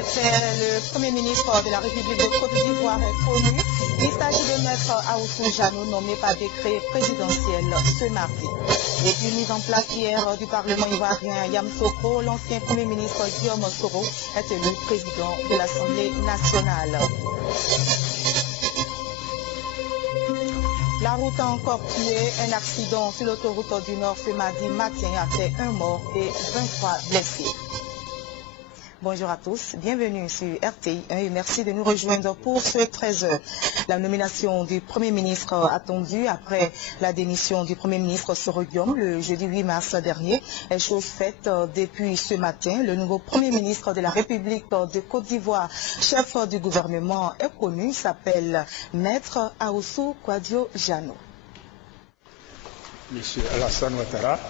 le Premier ministre de la République de Côte d'Ivoire est connu. Il s'agit de Maître Ahoussou Janou, nommé par décret présidentiel ce mardi. Depuis mise en place hier du Parlement ivoirien, Yamoussoukro, l'ancien Premier ministre Guillaume Soro est élu président de l'Assemblée nationale. La route a encore tué un accident sur l'autoroute du Nord ce mardi matin a fait un mort et 23 blessés. Bonjour à tous, bienvenue sur RTI 1 et merci de nous rejoindre pour ce 13h. La nomination du Premier ministre attendue après la démission du Premier ministre Soro Guillaume le jeudi 8 mars dernier est chose faite depuis ce matin. Le nouveau Premier ministre de la République de Côte d'Ivoire, chef du gouvernement est connu, s'appelle Maître Ahoussou Janou. Monsieur Alassane Ouattara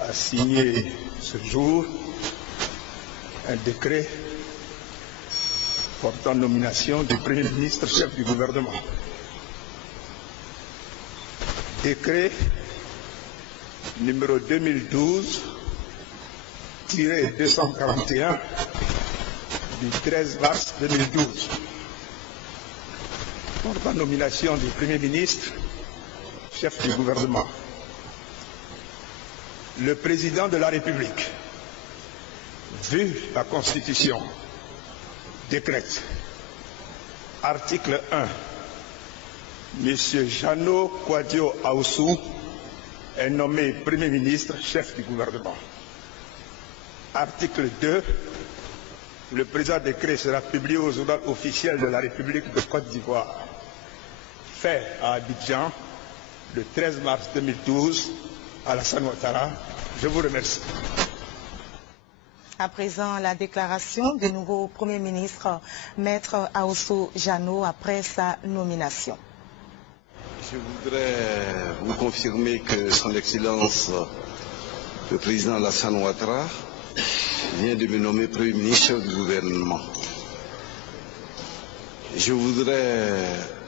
a signé ce jour un décret portant nomination du Premier ministre chef du gouvernement. Décret numéro 2012-241 du 13 mars 2012 portant nomination du Premier ministre chef du gouvernement. Le président de la République, vu la Constitution, décrète, article 1, M. Janou Kwadio Ahoussou est nommé Premier ministre, chef du gouvernement. Article 2, le présent décret sera publié au journal officiel de la République de Côte d'Ivoire, fait à Abidjan le 13 mars 2012. Alassane Ouattara, je vous remercie. À présent, la déclaration du nouveau Premier ministre, Maître Ahoussou Janou, après sa nomination. Je voudrais vous confirmer que Son Excellence, le Président Alassane Ouattara, vient de me nommer Premier ministre du gouvernement. Je voudrais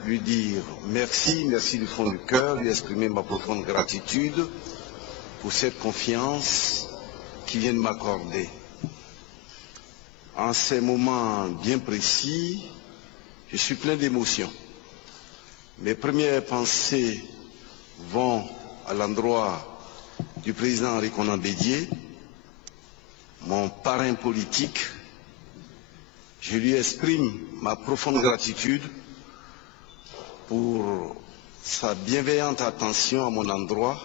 lui dire merci du fond du cœur, lui exprimer ma profonde gratitude pour cette confiance qu'il vient de m'accorder. En ces moments bien précis, je suis plein d'émotions. Mes premières pensées vont à l'endroit du président Henri Konan Bédié, mon parrain politique. Je lui exprime ma profonde gratitude pour sa bienveillante attention à mon endroit,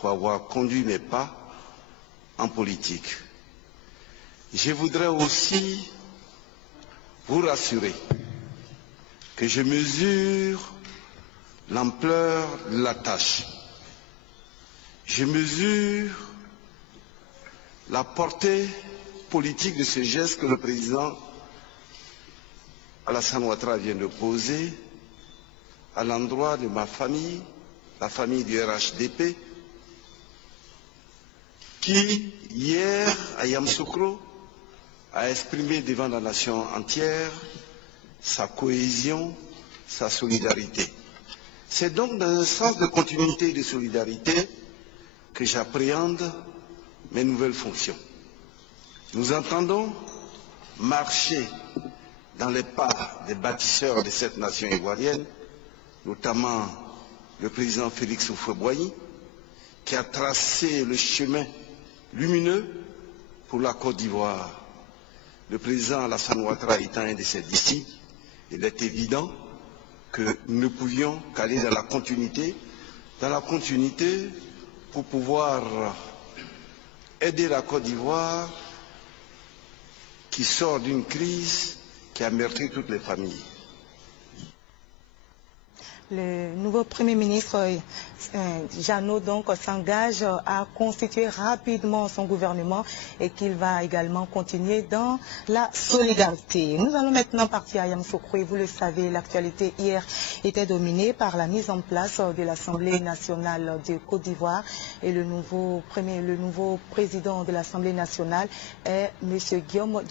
pour avoir conduit mes pas en politique. Je voudrais aussi vous rassurer que je mesure l'ampleur de la tâche. Je mesure la portée politique de ce geste que le président Alassane Ouattara vient de poser à l'endroit de ma famille, la famille du RHDP, qui, hier, à Yamoussoukro, a exprimé devant la nation entière sa cohésion, sa solidarité. C'est donc dans un sens de continuité et de solidarité que j'appréhende mes nouvelles fonctions. Nous entendons marcher dans les pas des bâtisseurs de cette nation ivoirienne, notamment le président Félix Houphouët-Boigny, qui a tracé le chemin lumineux pour la Côte d'Ivoire. Le président Alassane Ouattara étant un de ses disciples, il est évident que nous ne pouvions qu'aller dans la continuité pour pouvoir aider la Côte d'Ivoire qui sort d'une crise qui a meurtri toutes les familles. Le nouveau Premier ministre Janou s'engage à constituer rapidement son gouvernement et qu'il va également continuer dans la solidarité. Nous allons maintenant partir à Yamoussoukro et vous le savez, l'actualité hier était dominée par la mise en place de l'Assemblée nationale de Côte d'Ivoire et le nouveau président de l'Assemblée nationale est M. Guillaume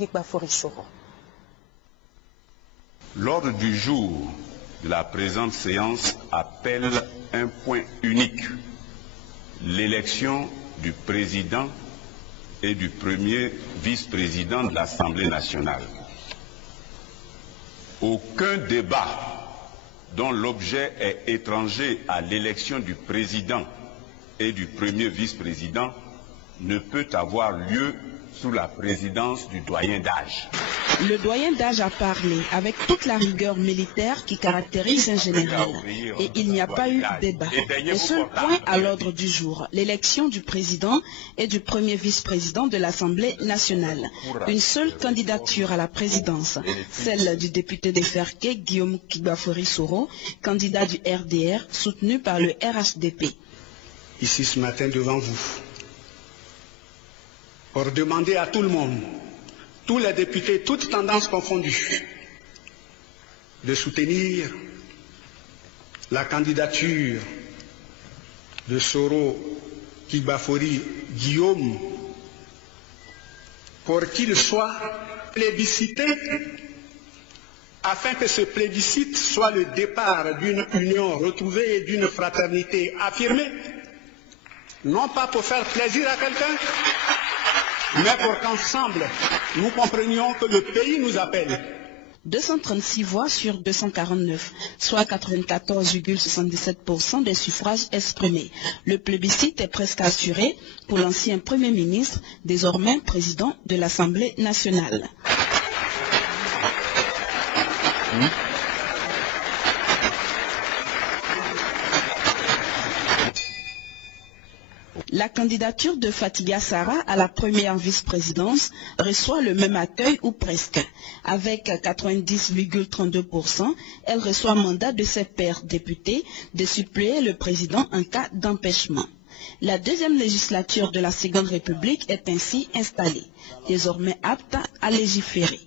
Soro. L'ordre du jour de la présente séance appelle un point unique, l'élection du président et du premier vice-président de l'Assemblée nationale. Aucun débat dont l'objet est étranger à l'élection du président et du premier vice-président ne peut avoir lieu sous la présidence du doyen d'âge. Le doyen d'âge a parlé avec toute la rigueur militaire qui caractérise un général. Et il n'y a pas eu débat. Le seul point à l'ordre du jour, l'élection du président et du premier vice-président de l'Assemblée nationale. Une seule candidature à la présidence, celle du député de Ferké, Guillaume Kigbafori-Soro, candidat du RDR, soutenu par le RHDP. Ici ce matin devant vous, pour demander à tout le monde, tous les députés, toutes tendances confondues, de soutenir la candidature de Soro Kigbafori Guillaume pour qu'il soit plébiscité, afin que ce plébiscite soit le départ d'une union retrouvée et d'une fraternité affirmée, non pas pour faire plaisir à quelqu'un, mais pour qu'ensemble, nous comprenions que le pays nous appelle. 236 voix sur 249, soit 94,77% des suffrages exprimés. Le plébiscite est presque assuré pour l'ancien Premier ministre, désormais président de l'Assemblée nationale. La candidature de Fatiga Sarr à la première vice-présidence reçoit le même accueil ou presque. Avec 90,32%, elle reçoit mandat de ses pairs députés de suppléer le président en cas d'empêchement. La deuxième législature de la Seconde République est ainsi installée, désormais apte à légiférer.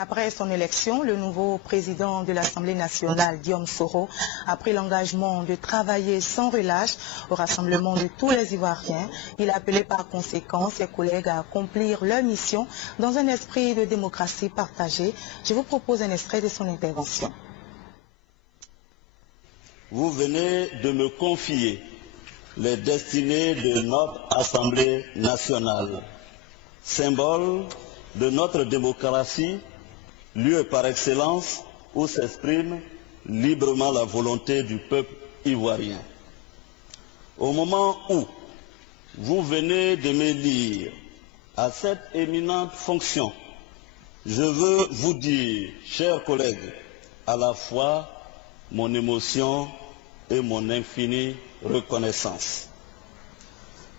Après son élection, le nouveau président de l'Assemblée nationale, Guillaume Soro, a pris l'engagement de travailler sans relâche au rassemblement de tous les Ivoiriens. Il a appelé par conséquent ses collègues à accomplir leur mission dans un esprit de démocratie partagée. Je vous propose un extrait de son intervention. Vous venez de me confier les destinées de notre Assemblée nationale, symbole de notre démocratie, lieu par excellence où s'exprime librement la volonté du peuple ivoirien. Au moment où vous venez de m'élire à cette éminente fonction, je veux vous dire, chers collègues, à la fois mon émotion et mon infinie reconnaissance.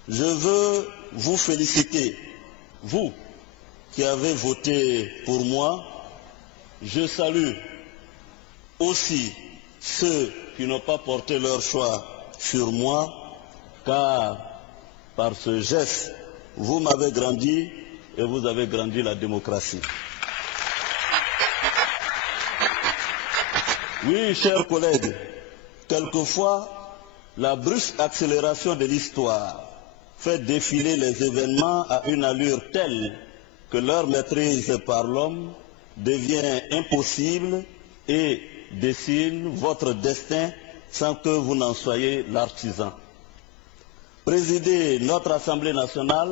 Je veux vous féliciter, vous qui avez voté pour moi. Je salue aussi ceux qui n'ont pas porté leur choix sur moi, car par ce geste, vous m'avez grandi et vous avez grandi la démocratie. Oui, chers collègues, quelquefois, la brusque accélération de l'histoire fait défiler les événements à une allure telle que leur maîtrise par l'homme devient impossible et dessine votre destin sans que vous n'en soyez l'artisan. Présider notre Assemblée nationale